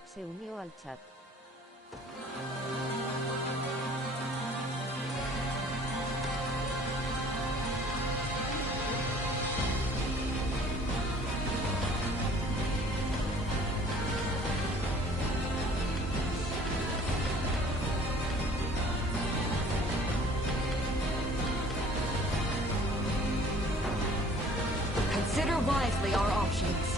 Nick se unió al chat. Consider wisely our options.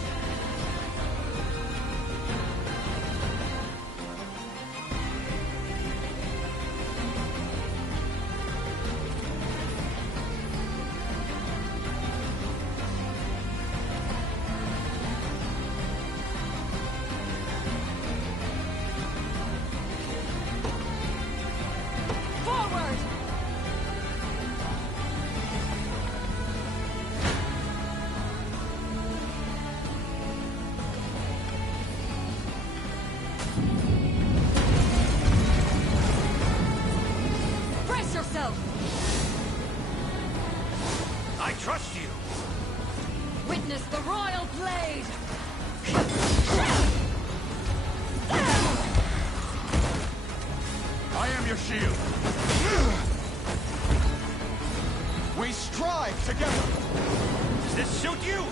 I trust you! Witness the royal blade! I am your shield! We strive together! Does this suit you?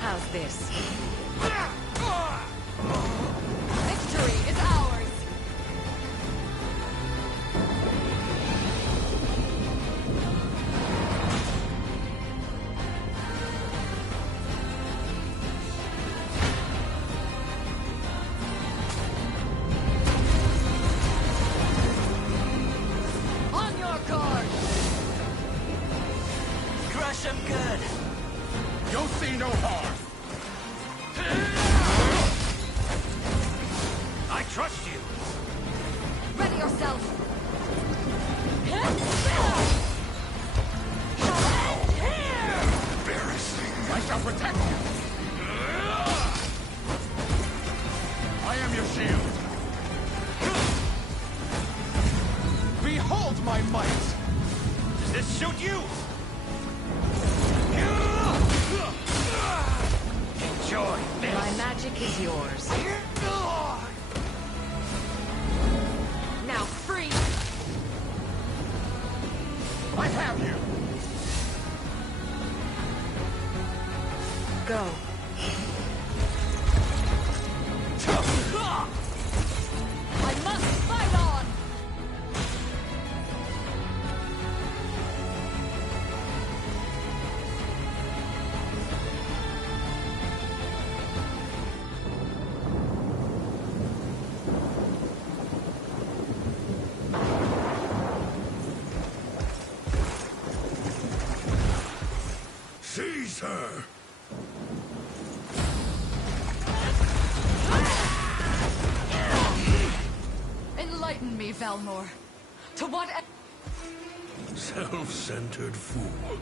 How's this? Victory is ours! On your guard! Crush him good! You'll see no harm! I trust you! Ready yourself! Embarrassing! I shall protect you! I am your shield! Behold my might! Does this suit you? Enjoy this! My magic is yours. Now free! I have you! Go. I must fight on! Seize her! Enlighten me, Valmor. To what end? Self-centered fool.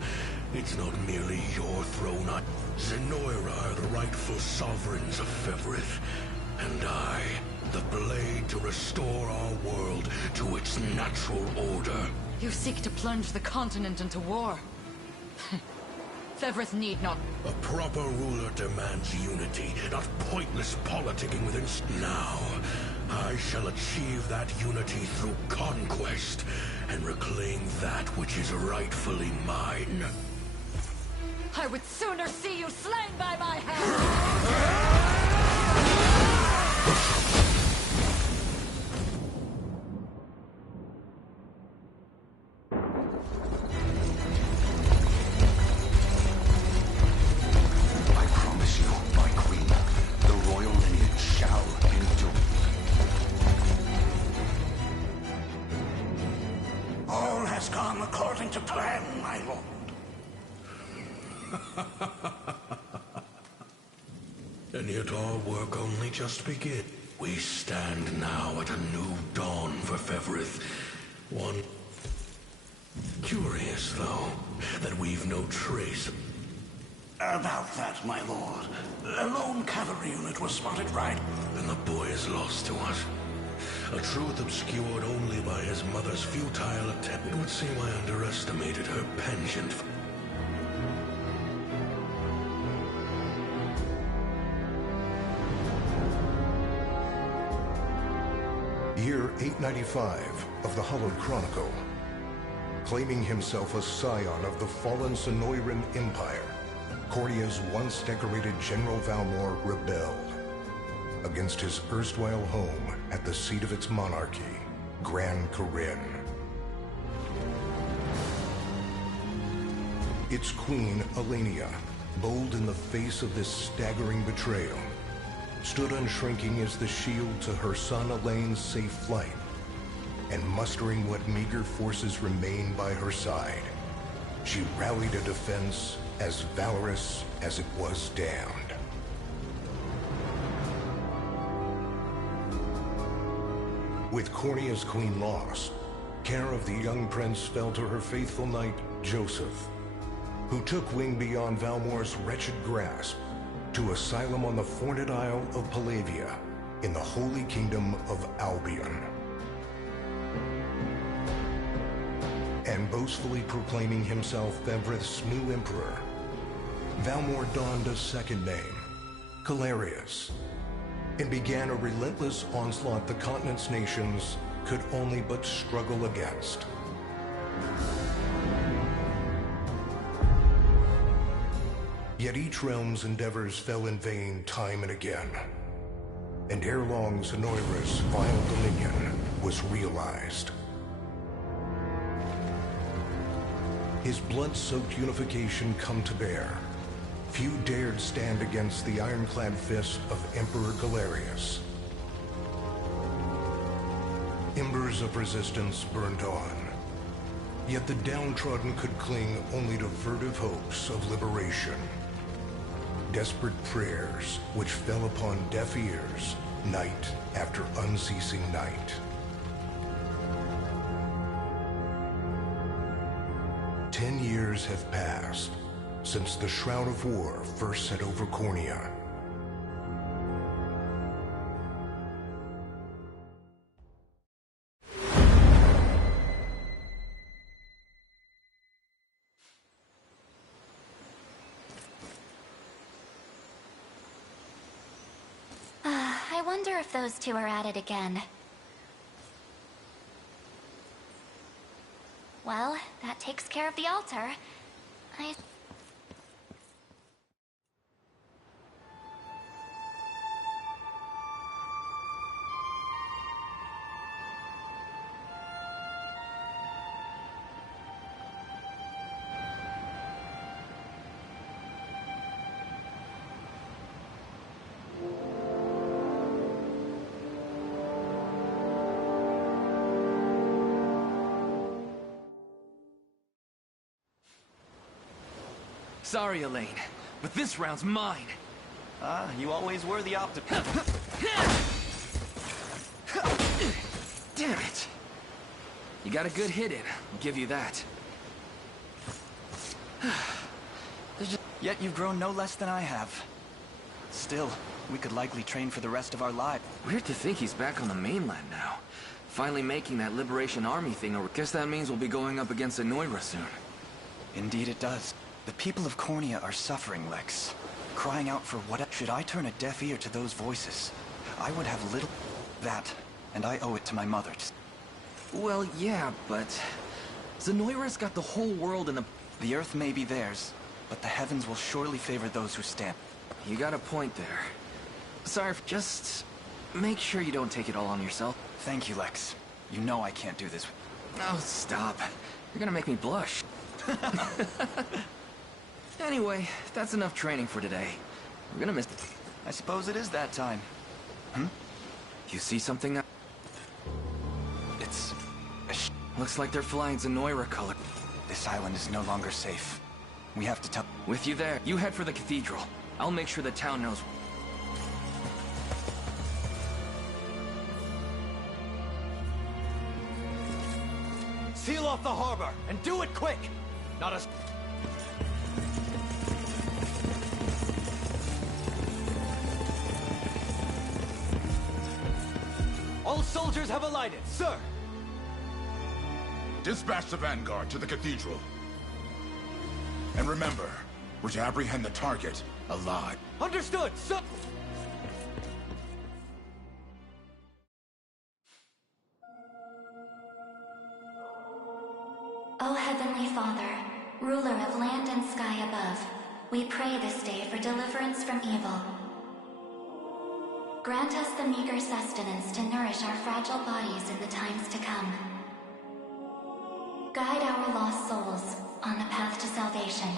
It's not merely your throne. Zenoira are the rightful sovereigns of Fevrith. And I, the blade to restore our world to its natural order. You seek to plunge the continent into war. Fevrith need not. A proper ruler demands unity, not pointless politicking within. Now, I shall achieve that unity through conquest and reclaim that which is rightfully mine. I would sooner see you slain by my hand! I promise you, my queen, the royal lineage shall endure. All has gone according to plan, my lord. And yet our work only just begins. We stand now at a new dawn for Fevrith. One... Curious, though, that we've no trace. About that, my lord. A lone cavalry unit was spotted right. And the boy is lost to us. A truth obscured only by his mother's futile attempt. It would seem I underestimated her penchant. Year 895 of the Hallowed Chronicle. Claiming himself a scion of the fallen Sonoran Empire, Cornia's once decorated General Valmor rebelled against his erstwhile home at the seat of its monarchy, Gran Corinne. Its queen, Elenia, bold in the face of this staggering betrayal, stood unshrinking as the shield to her son Elaine's safe flight, and mustering what meager forces remained by her side, she rallied a defense as valorous as it was damned. With Cornia's queen lost, care of the young prince fell to her faithful knight, Joseph, who took wing beyond Valmor's wretched grasp to asylum on the Forned Isle of Palavia in the Holy Kingdom of Albion. And boastfully proclaiming himself Fevrith's new emperor, Valmor donned a second name, Calarius, and began a relentless onslaught the continent's nations could only but struggle against. Yet each realm's endeavors fell in vain time and again, and ere long Zenoira's vile dominion was realized. His blood-soaked unification come to bear, few dared stand against the ironclad fist of Emperor Galerius. Embers of resistance burned on, yet the downtrodden could cling only to furtive hopes of liberation. Desperate prayers which fell upon deaf ears night after unceasing night. 10 years have passed since the Shroud of War first set over Cornia. I wonder if those two are at it again. Well, that takes care of the altar. Sorry, Elaine, but this round's mine. You always were the optimist. Damn it! You got a good hit in, I'll give you that. Yet you've grown no less than I have. Still, we could likely train for the rest of our lives. Weird to think he's back on the mainland now. Finally making that Liberation Army thing over. Guess that means we'll be going up against Zenoira soon. Indeed it does. The people of Cornia are suffering, Lex. Crying out for what? Should I turn a deaf ear to those voices? I would have little... that, and I owe it to my mother. Well, yeah, but... Zenoira's got the whole world in the... The Earth may be theirs, but the heavens will surely favor those who stand. You got a point there. Sorry, just... make sure you don't take it all on yourself. Thank you, Lex. You know I can't do this. Oh, stop. You're gonna make me blush. Anyway, that's enough training for today. We're gonna miss... I suppose it is that time. You see something? It's... Looks like they're flying Zenoira color. This island is no longer safe. We have to tell... With you there. You head for the cathedral. I'll make sure the town knows. Seal off the harbor, and do it quick! Not a... All soldiers have alighted, sir! Dispatch the vanguard to the cathedral. And remember, we're to apprehend the target alive. Understood, sir! and sky above, we pray this day for deliverance from evil. Grant us the meager sustenance to nourish our fragile bodies in the times to come. Guide our lost souls on the path to salvation.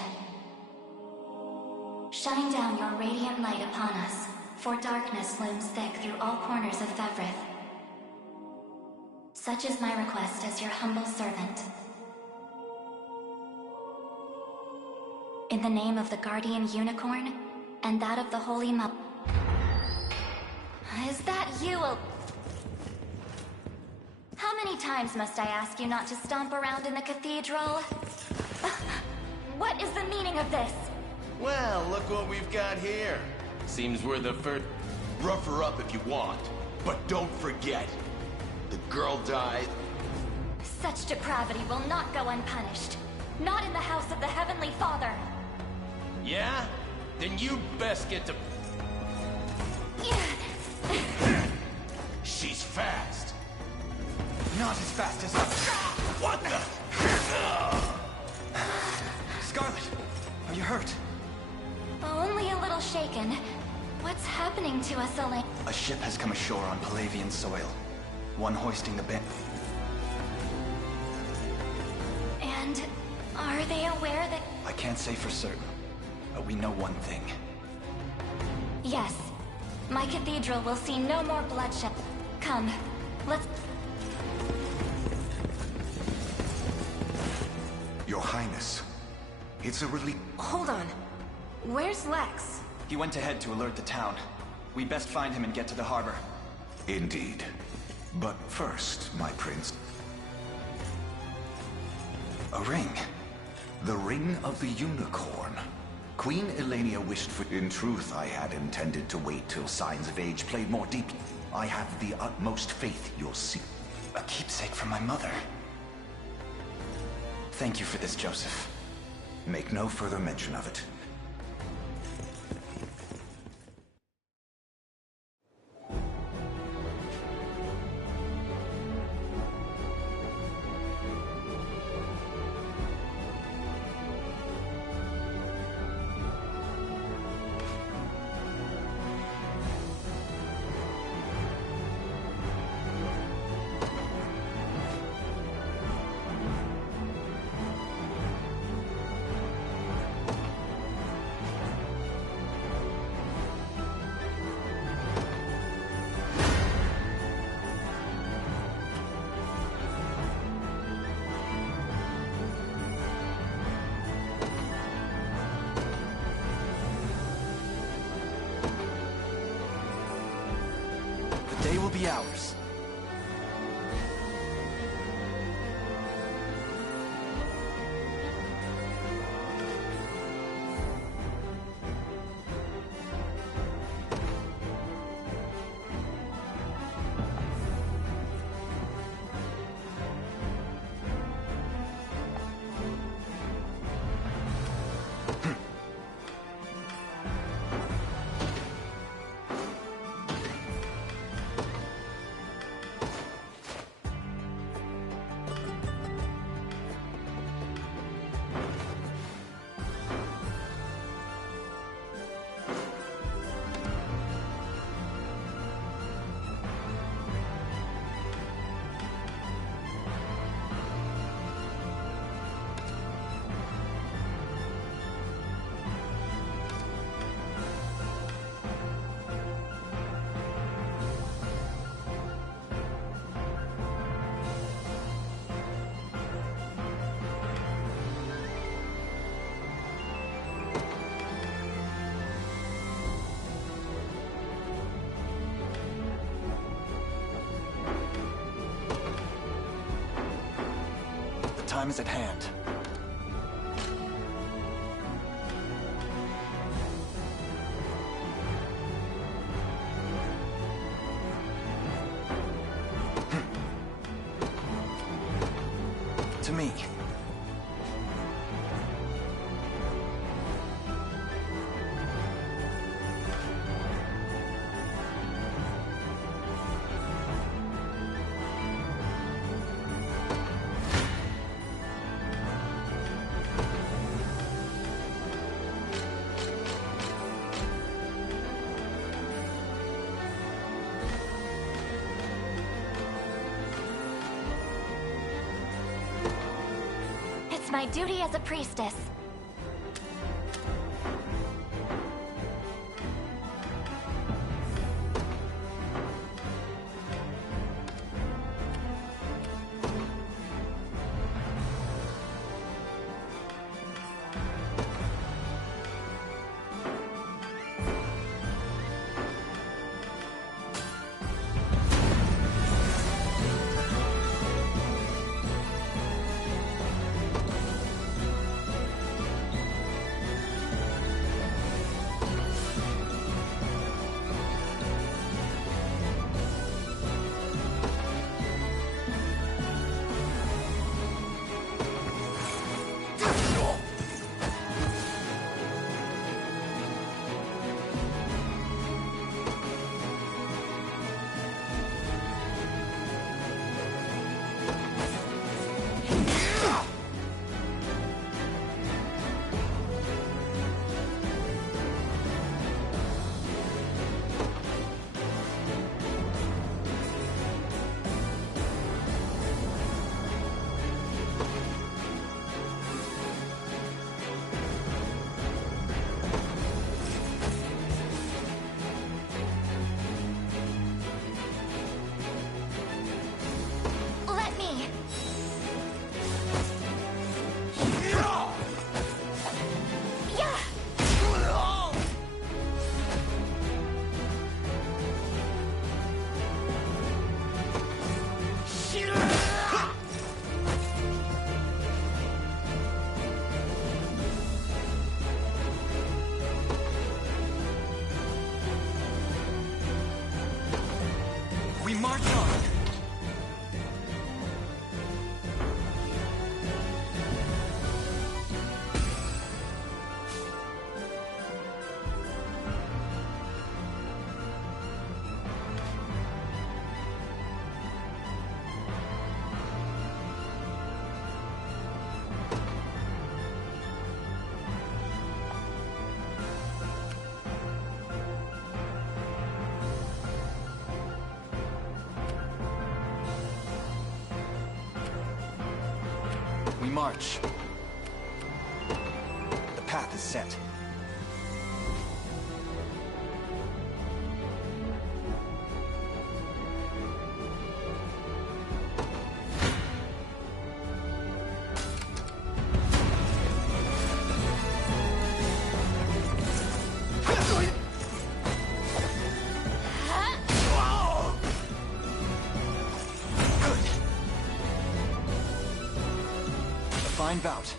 Shine down your radiant light upon us, for darkness looms thick through all corners of Fevrith. Such is my request as your humble servant. In the name of the Guardian Unicorn, and that of the Holy Mother. Is that you, How many times must I ask you not to stomp around in the cathedral? What is the meaning of this? Well, look what we've got here. Seems we're the first... Rough her up if you want, but don't forget, the girl died. Such depravity will not go unpunished. Not in the house of the Heavenly Father. Yeah? Then you best get to... She's fast. Not as fast as us. What the? Scarlet, are you hurt? Only a little shaken. What's happening to us, Elaine? A ship has come ashore on Palavian soil. One hoisting the ban. And are they aware that... I can't say for certain, but we know one thing. Yes. My cathedral will see no more bloodshed. Come, let's... Your Highness, it's a relief. Hold on. Where's Lex? He went ahead to alert the town. We best find him and get to the harbor. Indeed. But first, my prince... A ring. The Ring of the Unicorn. Queen Elenia wished for... In truth, I had intended to wait till signs of age played more deeply. I have the utmost faith you'll see. A keepsake from my mother. Thank you for this, Joseph. Make no further mention of it. The day will be ours. The time is at hand. To me. my duty as a priestess. We march on! We march. The path is set. Fine bout.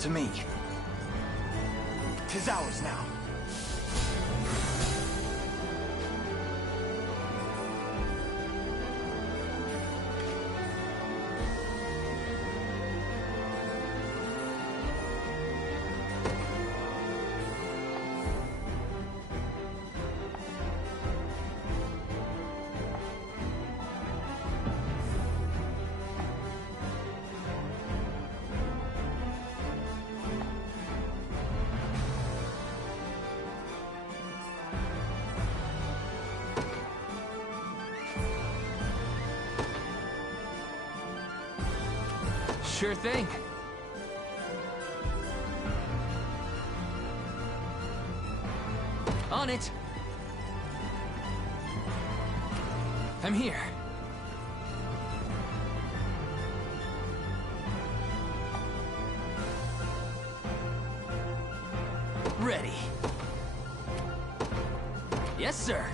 To me. 'Tis ours now. Sure thing. On it. I'm here. Ready. Yes, sir.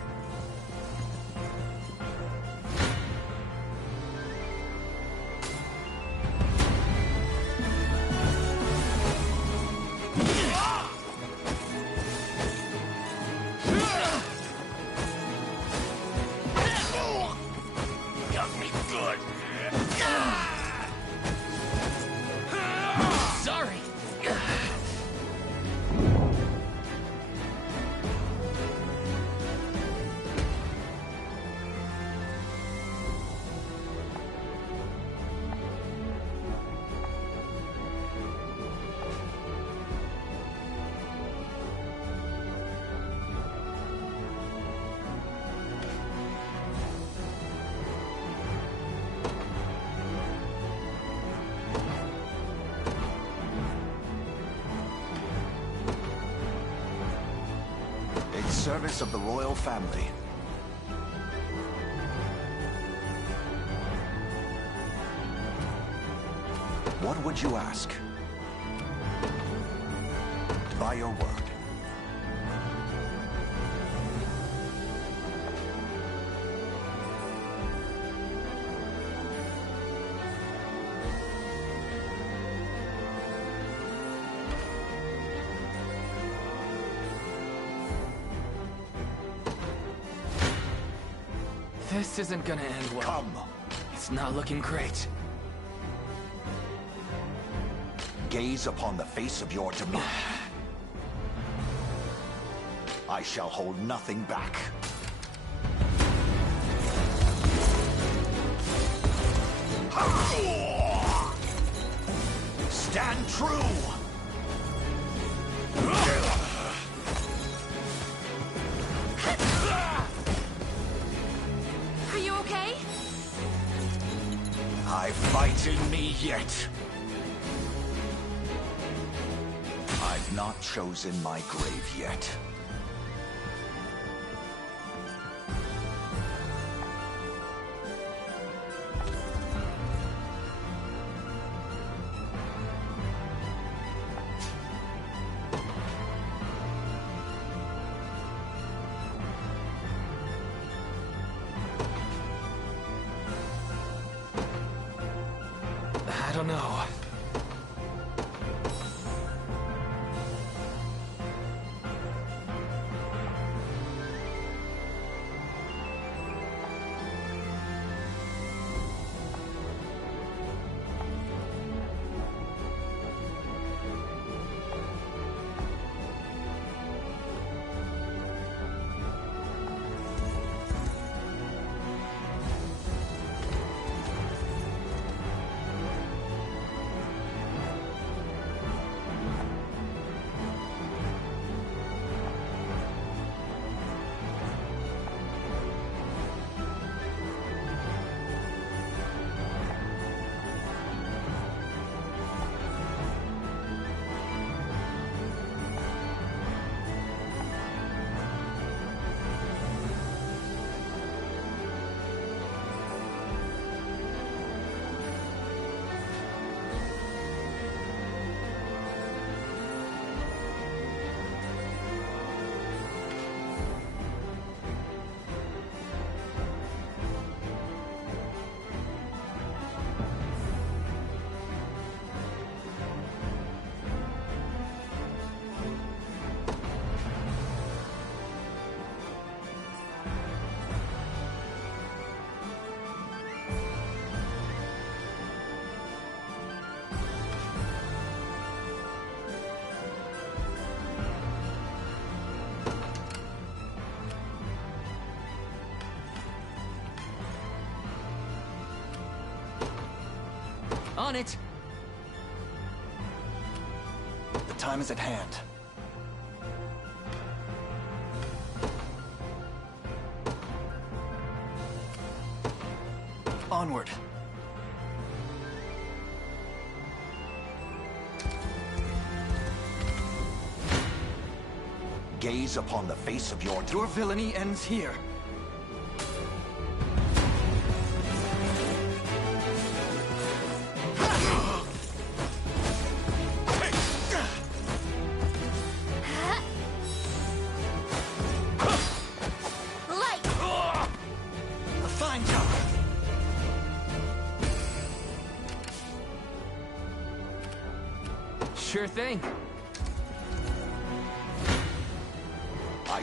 service of the royal family. What would you ask? By your word. This isn't gonna end well. Come. It's not looking great. Gaze upon the face of your demise. I shall hold nothing back. Stand true! Are you okay? I fight in me yet. I've not chosen my grave yet. I don't know. On it! The time is at hand. Onward. Gaze upon the face of your... Your villainy ends here. Sure thing.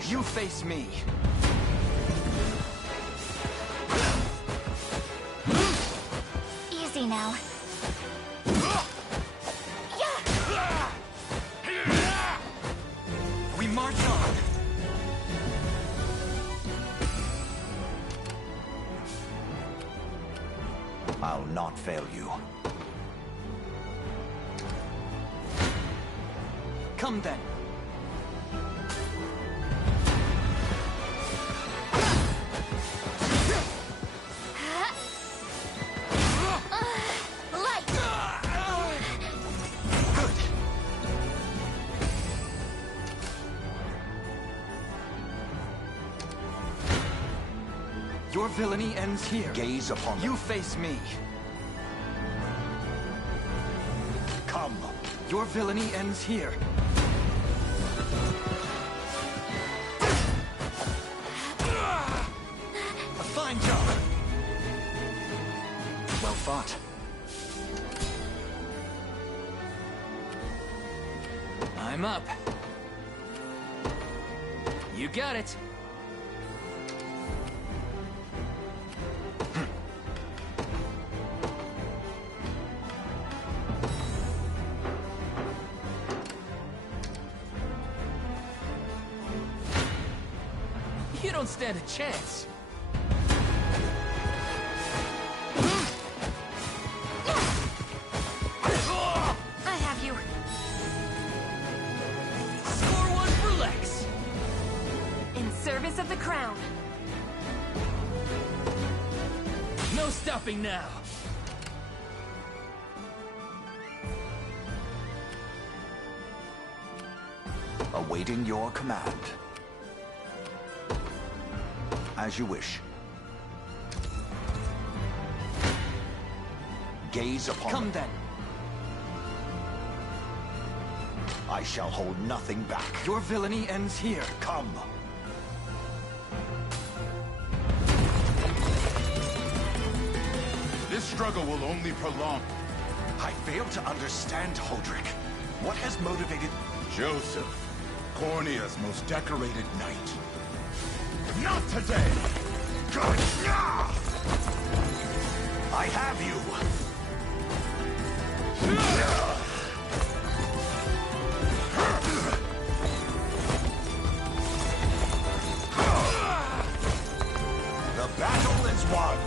You face me. Easy now. We march on. I'll not fail you. Come then. Your villainy ends here. Gaze upon You face me. Come. Your villainy ends here. A fine job. Well fought. I'm up. You got it. You don't stand a chance. I have you. Score one for Lex. In service of the crown. No stopping now. Awaiting your command. As you wish. Gaze upon Come then. I shall hold nothing back. Your villainy ends here. Come. This struggle will only prolong. I fail to understand, Hodrick. What has motivated... Joseph, Cornea's most decorated knight. Not today! Good! I have you! The battle is won!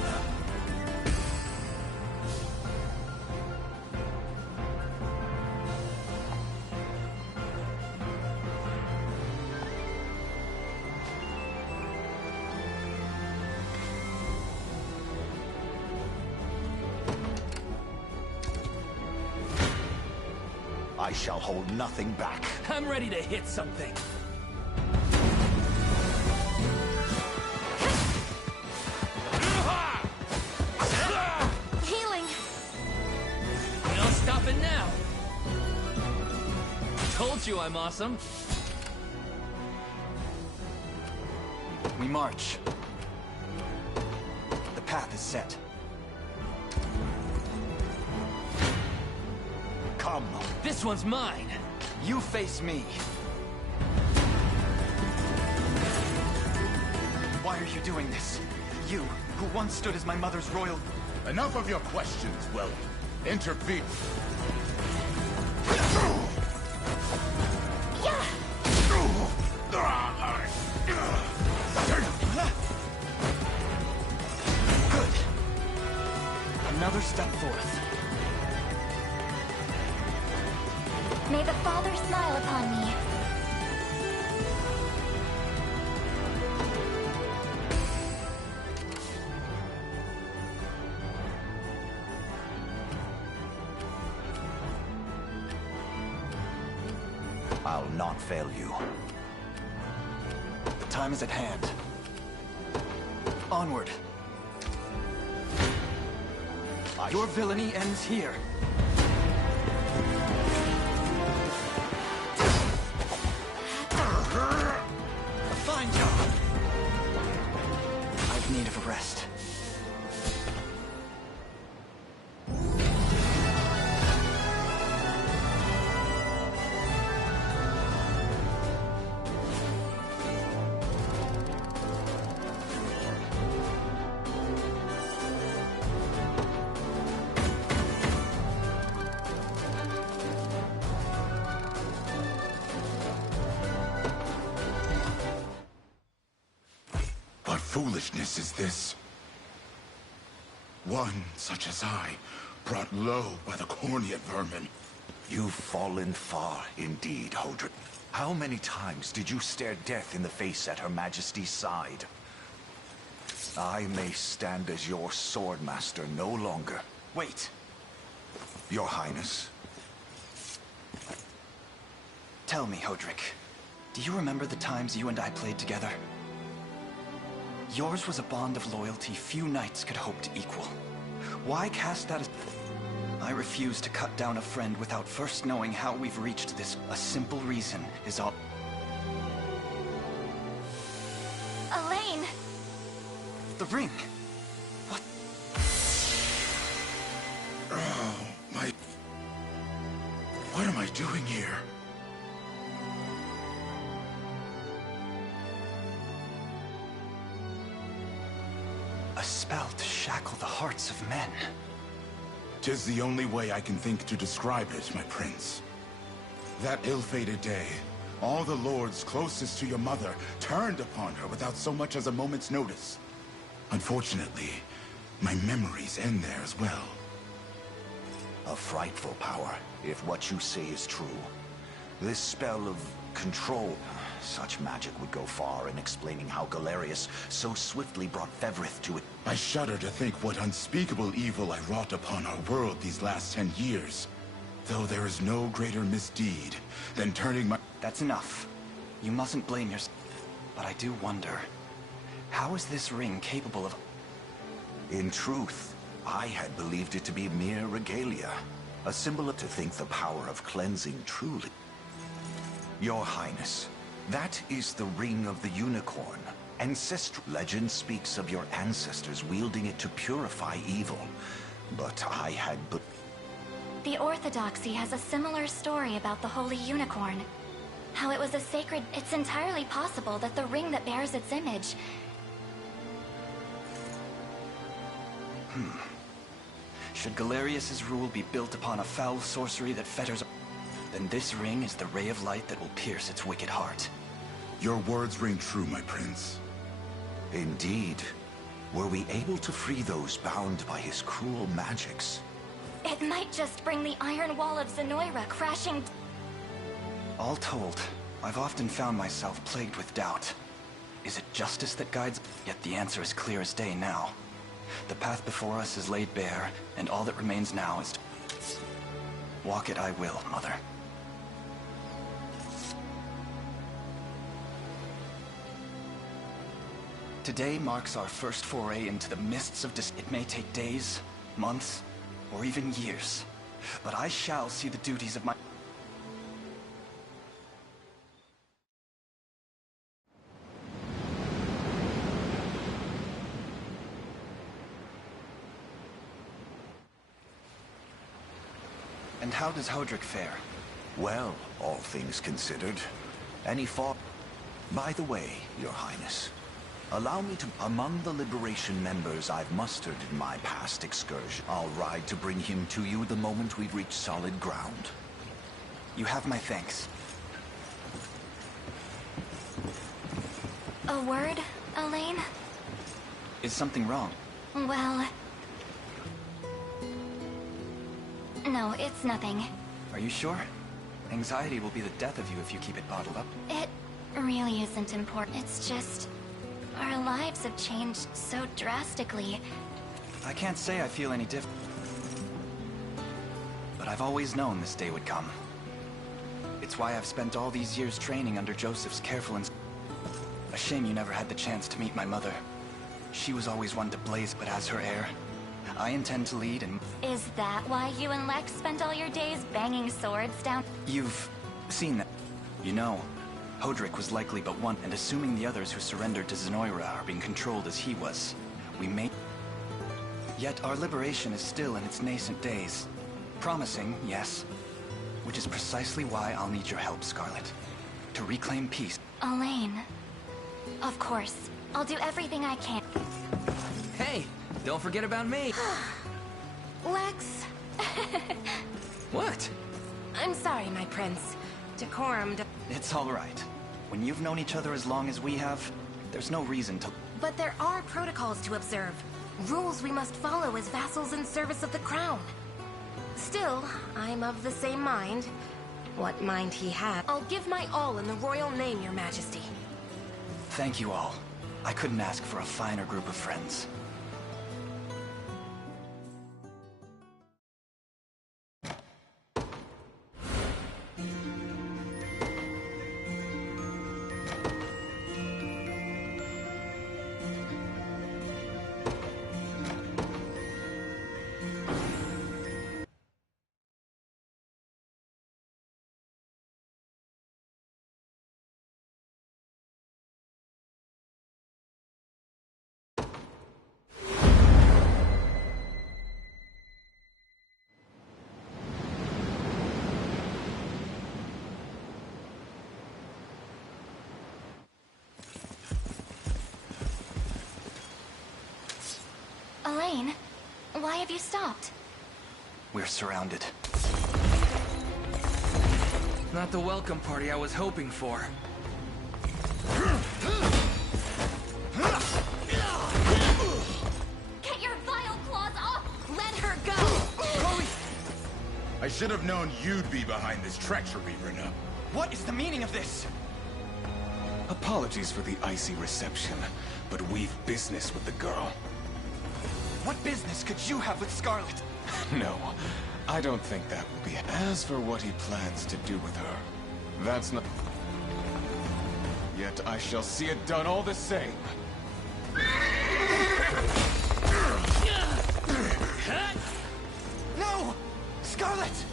I shall hold nothing back. I'm ready to hit something. Healing. No stopping now. Told you I'm awesome. We march. The path is set. Come. This one's mine. You face me. Why are you doing this? You, who once stood as my mother's royal... Enough of your questions, well, interfere. Good. Another step forth. May the Father smile upon me. I'll not fail you. The time is at hand. Onward. Your villainy ends here. A fine job. I've need of a rest. What foolishness is this? One such as I, brought low by the Cornea vermin. You've fallen far indeed, Hodrick. How many times did you stare death in the face at Her Majesty's side? I may stand as your swordmaster no longer. Wait. Your Highness. Tell me, Hodrick. Do you remember the times you and I played together? Yours was a bond of loyalty few knights could hope to equal. Why cast that as... I refuse to cut down a friend without first knowing how we've reached this. A simple reason is all... Elaine! The ring! What? Oh, my... What am I doing here? A spell to shackle the hearts of men. 'Tis the only way I can think to describe it, my prince. That ill-fated day, all the lords closest to your mother turned upon her without so much as a moment's notice. Unfortunately, my memories end there as well. A frightful power, if what you say is true. This spell of control, such magic would go far in explaining how Galerius so swiftly brought Fevrith to it. I shudder to think what unspeakable evil I wrought upon our world these last 10 years. Though there is no greater misdeed than turning my... That's enough. You mustn't blame yourself. But I do wonder, how is this ring capable of... In truth, I had believed it to be mere regalia. A symbol to think the power of cleansing truly. Your Highness, that is the Ring of the Unicorn. Ancestral legend speaks of your ancestors wielding it to purify evil. But I had but... The Orthodoxy has a similar story about the Holy Unicorn. How it was a sacred... It's entirely possible that the ring that bears its image... Should Galerius's rule be built upon a foul sorcery that fetters... Then this ring is the ray of light that will pierce its wicked heart. Your words ring true, my prince. Indeed. Were we able to free those bound by his cruel magics? It might just bring the iron wall of Zenoira crashing... All told, I've often found myself plagued with doubt. Is it justice that guides? Yet the answer is clear as day now. The path before us is laid bare, and all that remains now is to... Walk it I will, Mother. Today marks our first foray into the mists of It may take days, months, or even years, but I shall see the duties of my... And how does Hodrick fare? Well, all things considered. Any fault? By the way, Your Highness, allow me to... Among the Liberation members I've mustered in my past excursion, I'll ride to bring him to you the moment we reach solid ground. You have my thanks. A word, Elaine? Is something wrong? Well... No, it's nothing. Are you sure? Anxiety will be the death of you if you keep it bottled up. It really isn't important. It's just... Our lives have changed so drastically. I can't say I feel any different. But I've always known this day would come. It's why I've spent all these years training under Joseph's careful and... A shame you never had the chance to meet my mother. She was always one to blaze, but as her heir, I intend to lead and... Is that why you and Lex spent all your days banging swords down? You've seen that. You know, Hodrick was likely but one, and assuming the others who surrendered to Zenoira are being controlled as he was, we may... Yet our liberation is still in its nascent days. Promising, yes. Which is precisely why I'll need your help, Scarlet. To reclaim peace. Elaine. Of course. I'll do everything I can. Hey, don't forget about me. Lex. What? I'm sorry, my prince. Decorum... It's all right. When you've known each other as long as we have, there's no reason to... But there are protocols to observe. Rules we must follow as vassals in service of the crown. Still, I'm of the same mind. What mind he had. I'll give my all in the royal name, your majesty. Thank you all. I couldn't ask for a finer group of friends. Elaine, why have you stopped? We're surrounded. Not the welcome party I was hoping for. Get your vile claws off! Let her go! Chloe! I should have known you'd be behind this treachery, Renault. What is the meaning of this? Apologies for the icy reception, but we've business with the girl. What business could you have with Scarlet? No, I don't think that will be. As for what he plans to do with her, that's not... Yet I shall see it done all the same. No! Scarlet!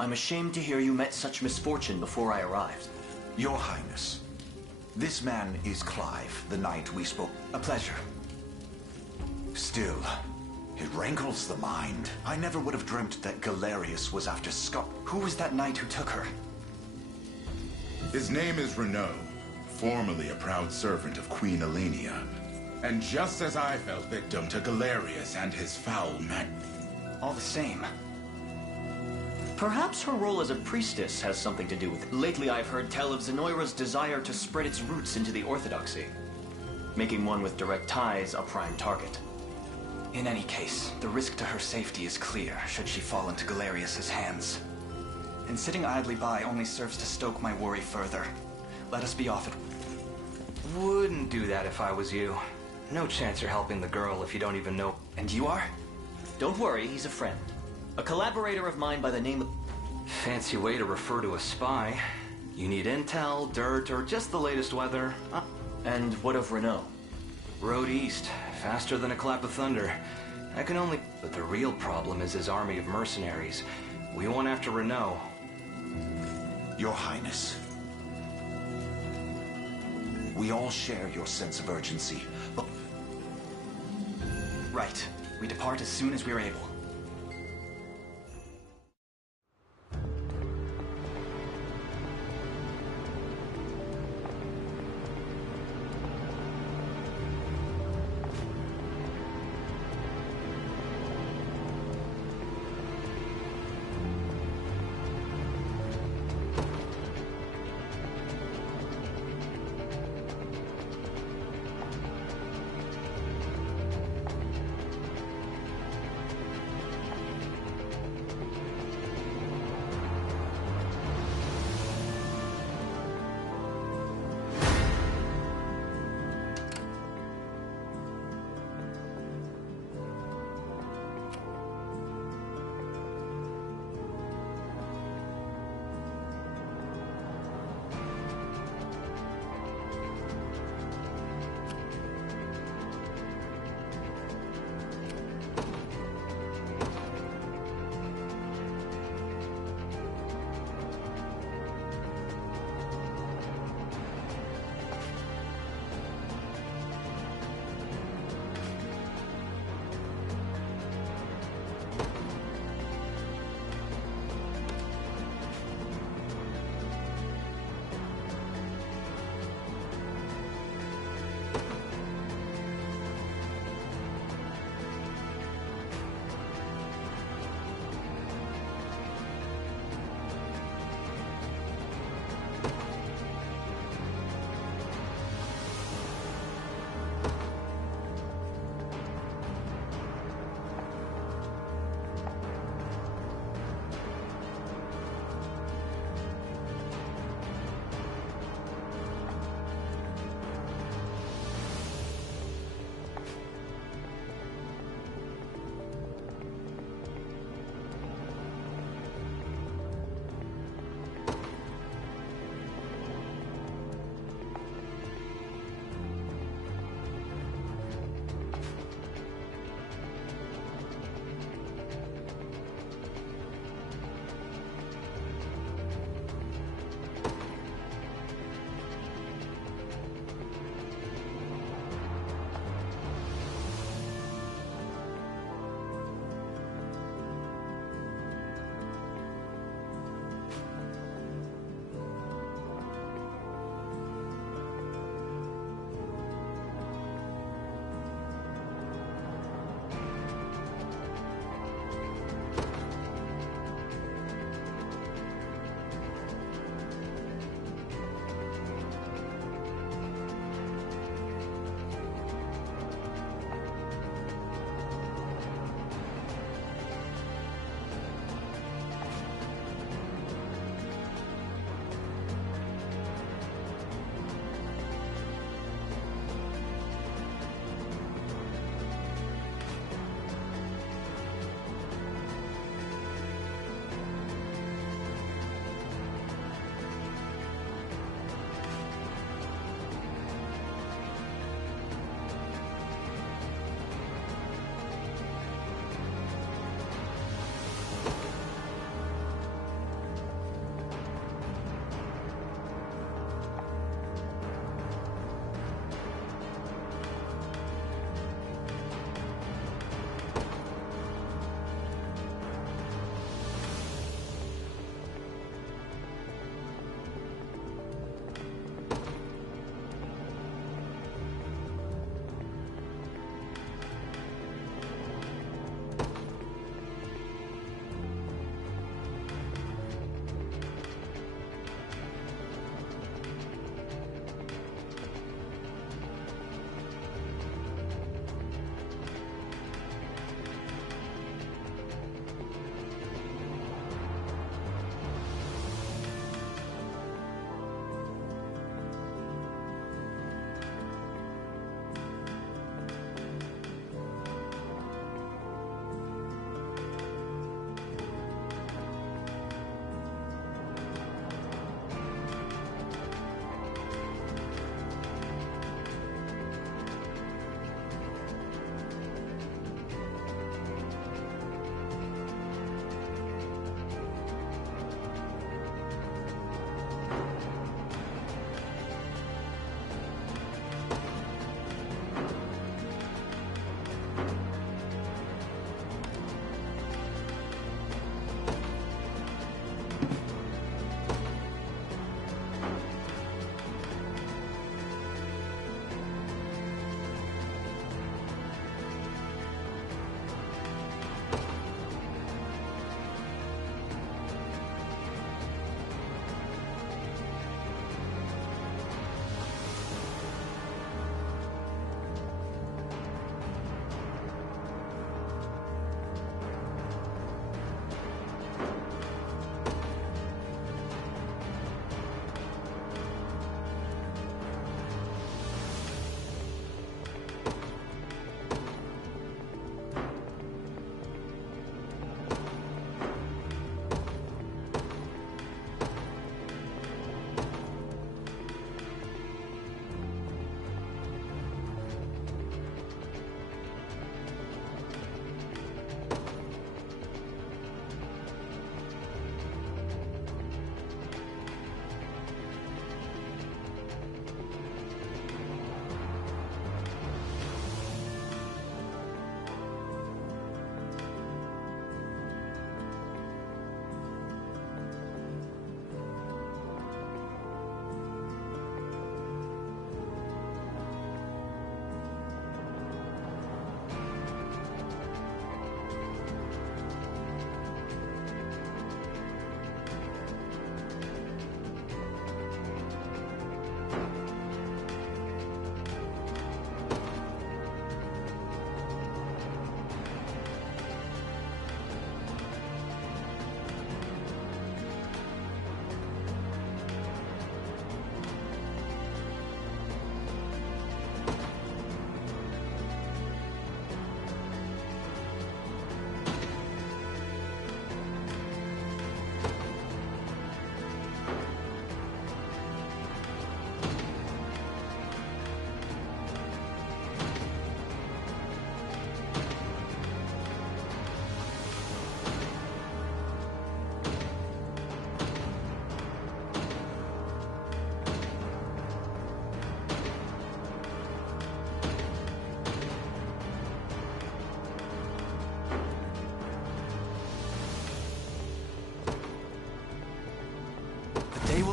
I'm ashamed to hear you met such misfortune before I arrived. Your Highness, this man is Clive, the knight we spoke. A pleasure. Still, it rankles the mind. I never would have dreamt that Galerius was after Scott. Who was that knight who took her? His name is Renault, formerly a proud servant of Queen Elenia. And just as I fell victim to Galerius and his foul All the same. Perhaps her role as a priestess has something to do with it. Lately I've heard tell of Zenoira's desire to spread its roots into the Orthodoxy, making one with direct ties a prime target. In any case, the risk to her safety is clear should she fall into Galerius's hands. And sitting idly by only serves to stoke my worry further. Let us be off at... Wouldn't do that if I was you. No chance you're helping the girl if you don't even know. And you are? Don't worry, he's a friend. A collaborator of mine by the name of... Fancy way to refer to a spy. You need intel, dirt, or just the latest weather. And what of Renault? Road east, faster than a clap of thunder. I can only... But the real problem is his army of mercenaries. We went after Renault. Your Highness, we all share your sense of urgency, but... Right. We depart as soon as we're able.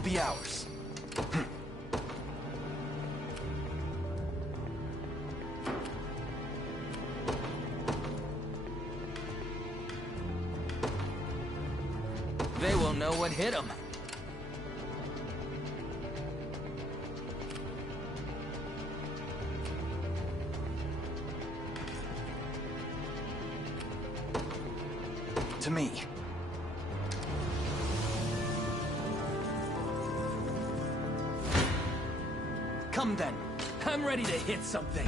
be ours. They won't know what hit them. To me. Come then. I'm ready to hit something.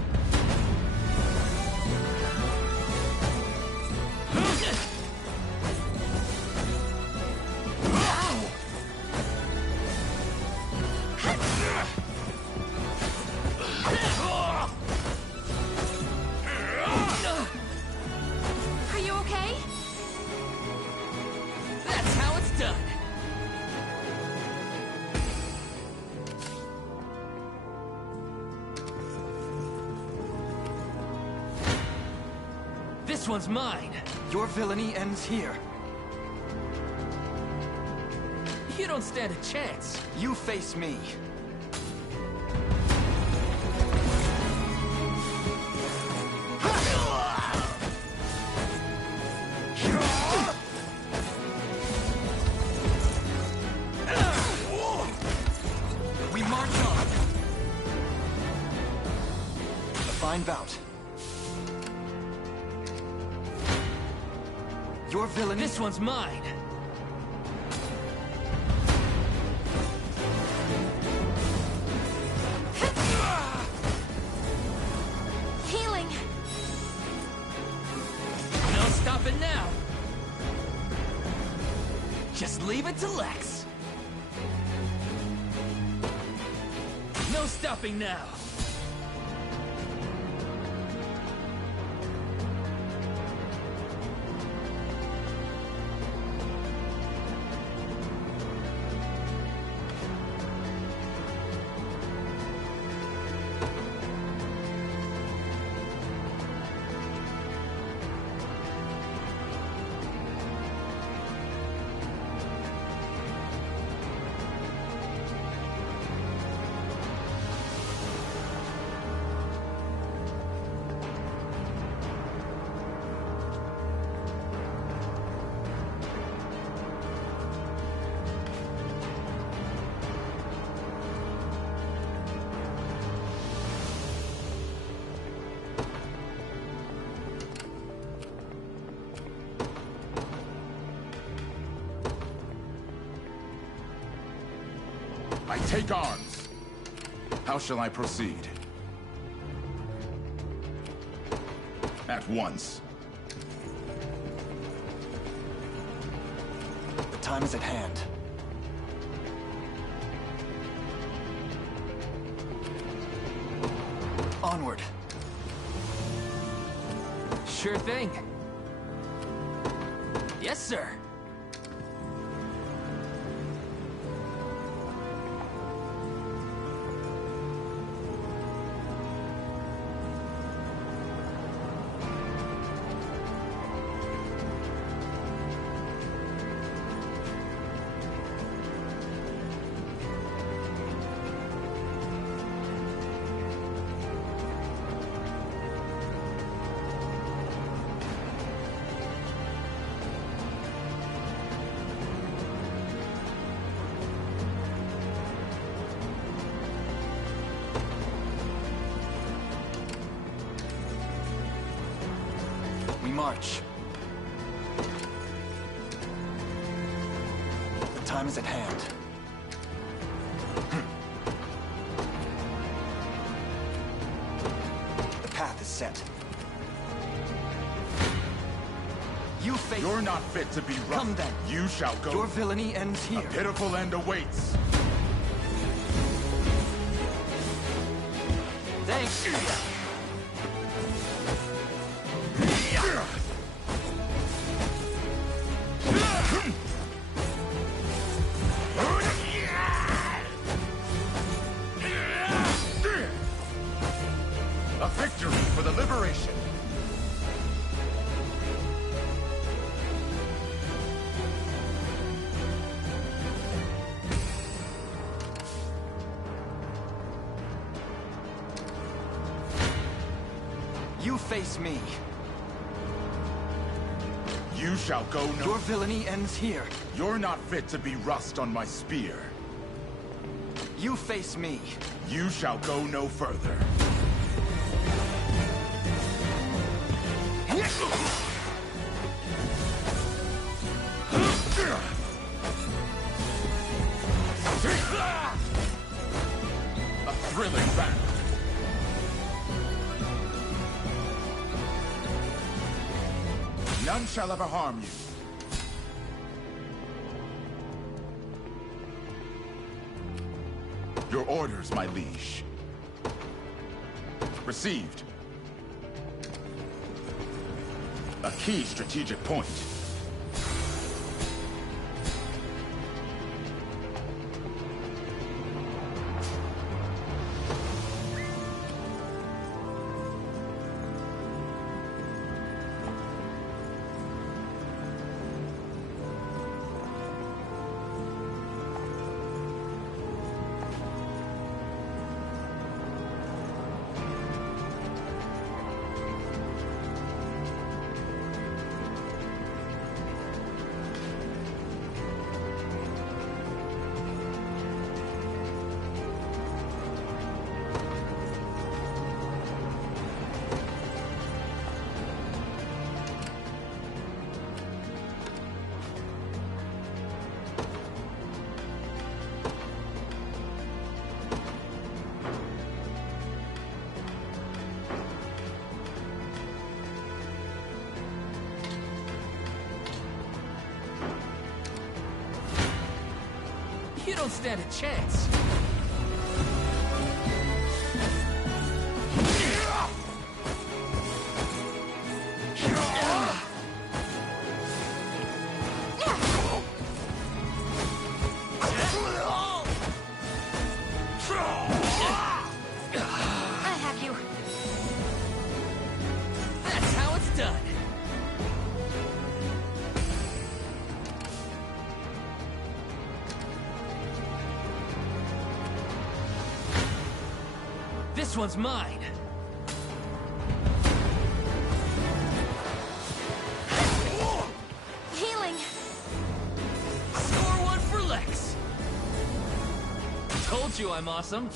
Are you okay? That's how it's done. This one's mine. Your villainy ends here. You don't stand a chance. You face me. We march on. A fine bout. Your villainy... This one's mine. Healing. No stopping now. Just leave it to Lex. No stopping now. I take arms. How shall I proceed? At once. The time is at hand. Onward. Sure thing. Yes, sir. We march. The time is at hand. The path is set. You face... You're not fit to be rough. Come then. You shall go. Your villainy ends here. A pitiful end awaits. Thanks. A victory for the liberation. You face me. You shall go no... Your villainy ends here. You're not fit to be rust on my spear. You face me. You shall go no further. A thrilling battle. None shall ever harm you. Your orders, my liege. Received. A key strategic point. You don't stand a chance. I have you. That's how it's done. This one's mine. Healing. Score one for Lex. Told you I'm awesome.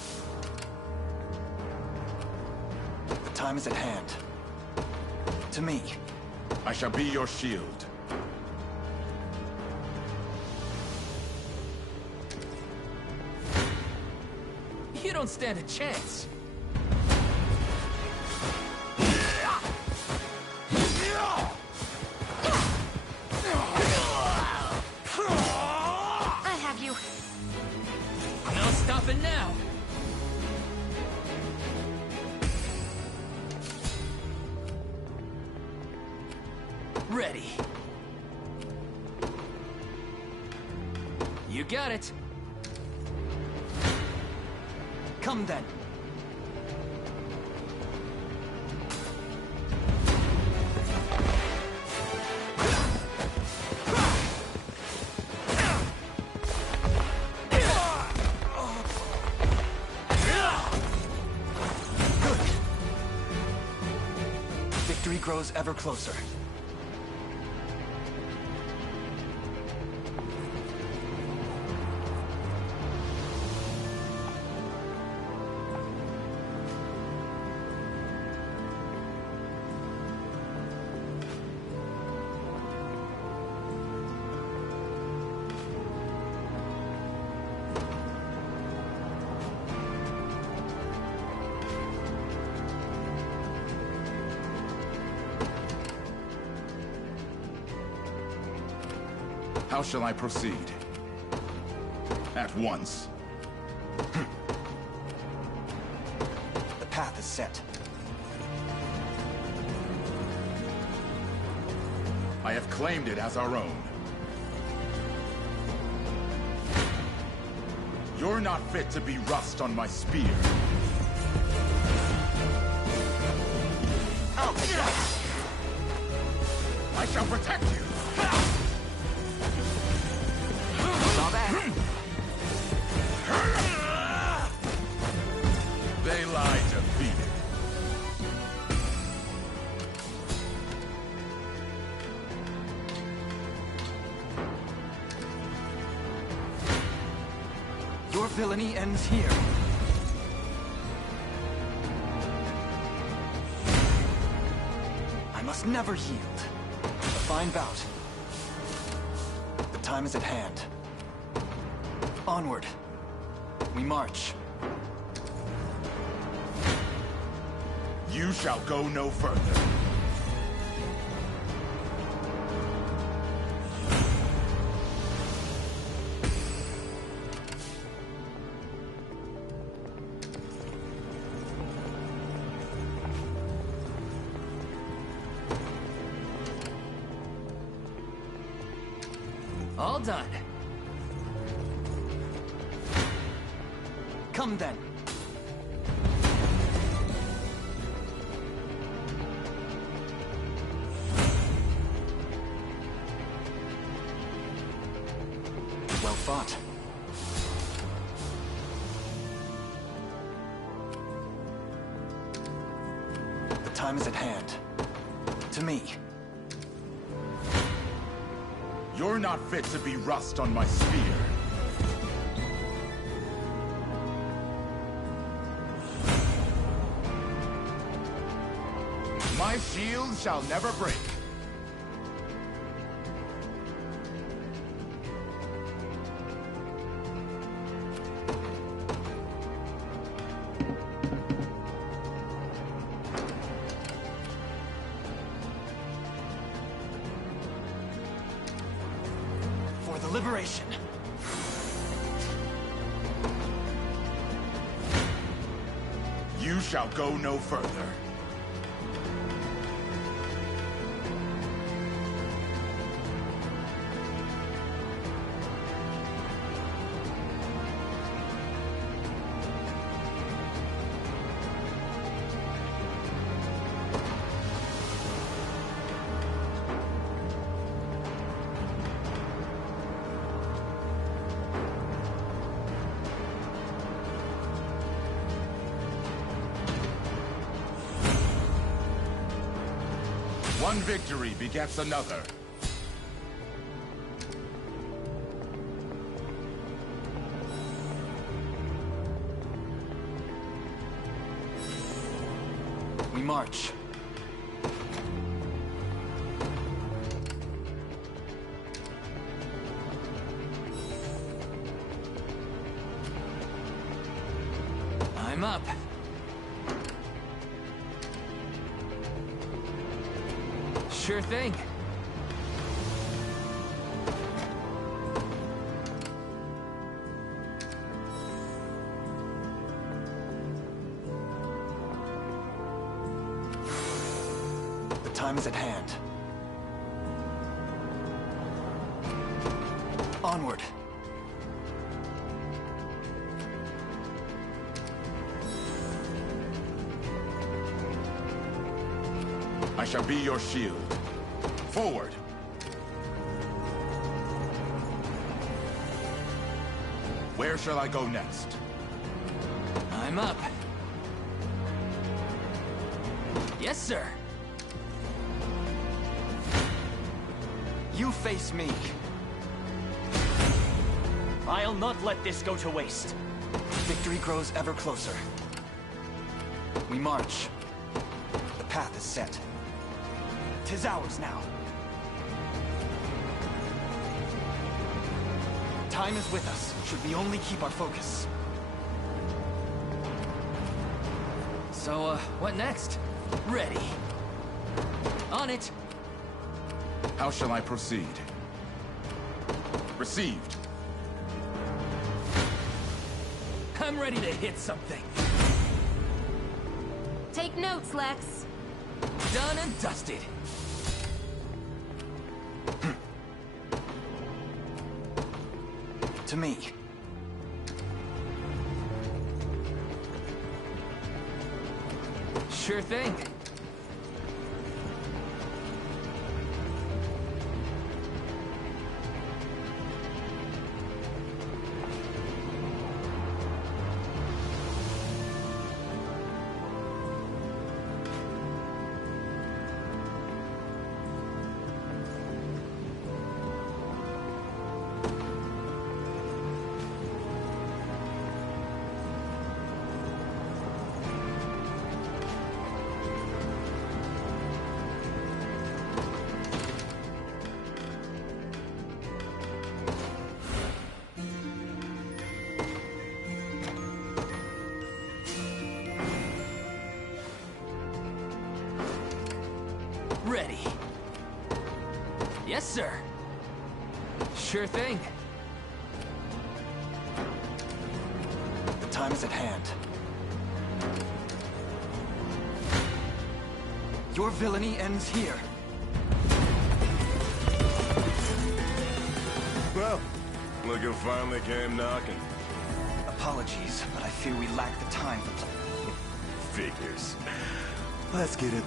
The time is at hand. To me. I shall be your shield. You don't stand a chance. I have you. No stopping now. Ready. You got it. Come then. Good. Victory grows ever closer. How shall I proceed? At once. The path is set. I have claimed it as our own. You're not fit to be rust on my spear. I shall protect you! Saw that? They lie defeated. Your villainy ends here. I must never yield. A fine bout. The time is at hand. Onward. We march. You shall go no further. All done. Come then. Well fought. The time is at hand. To me. You're not fit to be rust on my spear. My shield shall never break. For the liberation. You shall go no further. One victory begets another. We march. I'm up. Sure thing. The time is at hand. Onward. I shall be your shield. Forward! Where shall I go next? I'm up. Yes, sir. You face me. I'll not let this go to waste. Victory grows ever closer. We march. The path is set. 'Tis ours now. Time is with us, should we only keep our focus. So, what next? Ready. On it. How shall I proceed? Received. I'm ready to hit something. Take notes, Lex. Done and dusted. To me. Sure thing. sir. Sure thing. The time is at hand. Your villainy ends here. Well, look who finally came knocking. Apologies, but I fear we lack the time for... Figures. Let's get it.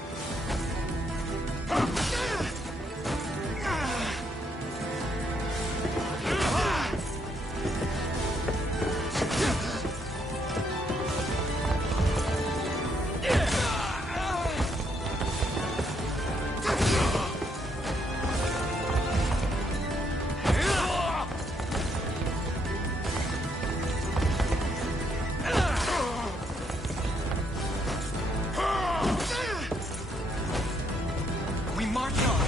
We march on!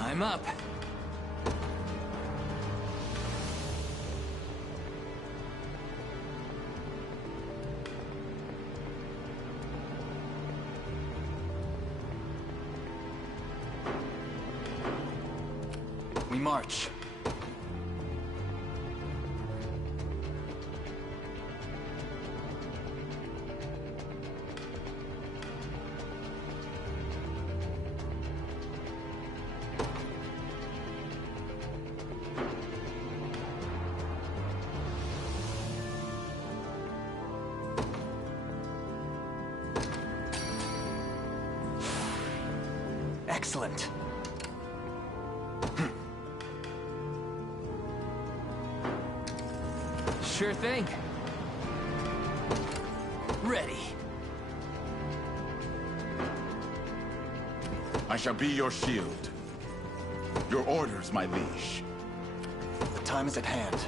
I'm up. We march. Excellent. Sure thing. Ready. I shall be your shield. Your orders, my liege. The time is at hand.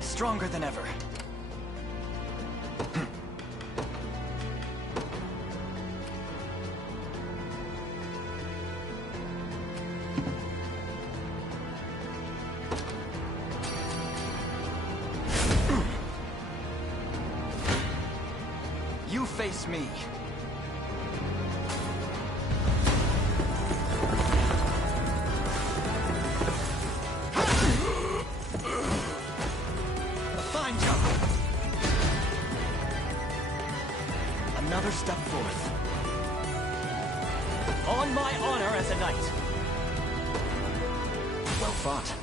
Stronger than ever. You face me. Fine job. Another step forth. On my honor as a knight. Well fought.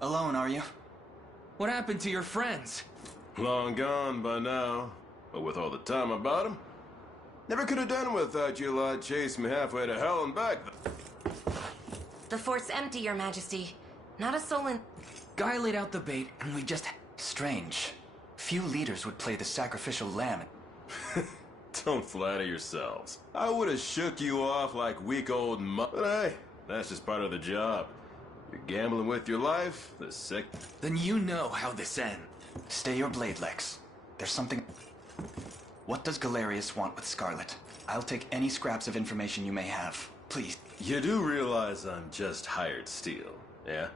Alone, are you? What happened to your friends? Long gone by now. But with all the time about him, never could have done without you lot chasing me halfway to hell and back. The fort's empty, Your Majesty. Not a soul in... Guy laid out the bait, and we just... Strange. Few leaders would play the sacrificial lamb. Don't flatter yourselves. I would have shook you off like weak old but hey, that's just part of the job. You're gambling with your life, the sick... Then you know how this ends. Stay your blade, Lex. There's something... What does Galerius want with Scarlet? I'll take any scraps of information you may have. Please. You do realize I'm just hired steel, yeah?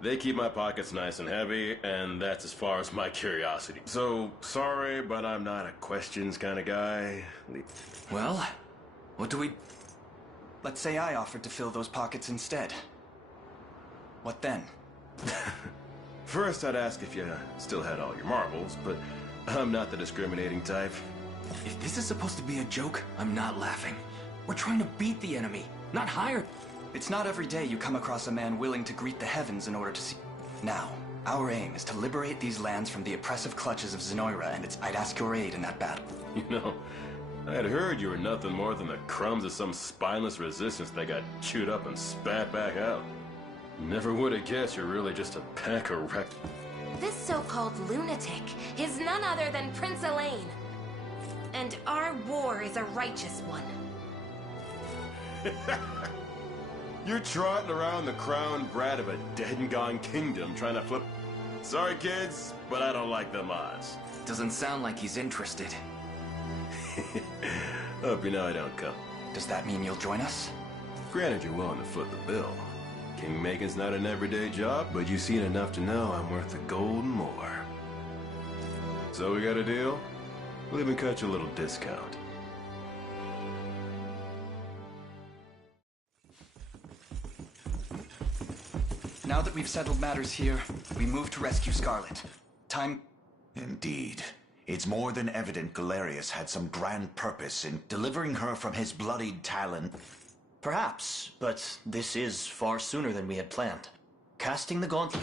They keep my pockets nice and heavy, and that's as far as my curiosity. So, sorry, but I'm not a questions kind of guy. Well, what do we... Let's say I offered to fill those pockets instead. What then? First, I'd ask if you still had all your marbles, but I'm not the discriminating type. If this is supposed to be a joke, I'm not laughing. We're trying to beat the enemy, not hire. It's not every day you come across a man willing to greet the heavens in order to see. Now, our aim is to liberate these lands from the oppressive clutches of Zenoira, and I'd ask your aid in that battle. You know, I had heard you were nothing more than the crumbs of some spineless resistance that got chewed up and spat back out. Never would have guessed you're really just a pack of wreck. This so-called lunatic is none other than Prince Elaine. And our war is a righteous one. You're trotting around the crowned brat of a dead and gone kingdom trying to flip... Sorry, kids, but I don't like them odds. Doesn't sound like he's interested. Hope you know I don't come. Does that mean you'll join us? Granted, you're willing to foot the bill. King making's not an everyday job, but you've seen enough to know I'm worth the gold and more. So we got a deal? We'll even cut you a little discount. Now that we've settled matters here, we move to rescue Scarlet. Time... Indeed. It's more than evident Galerius had some grand purpose in delivering her from his bloodied talon. Perhaps, but this is far sooner than we had planned. Casting the gauntlet...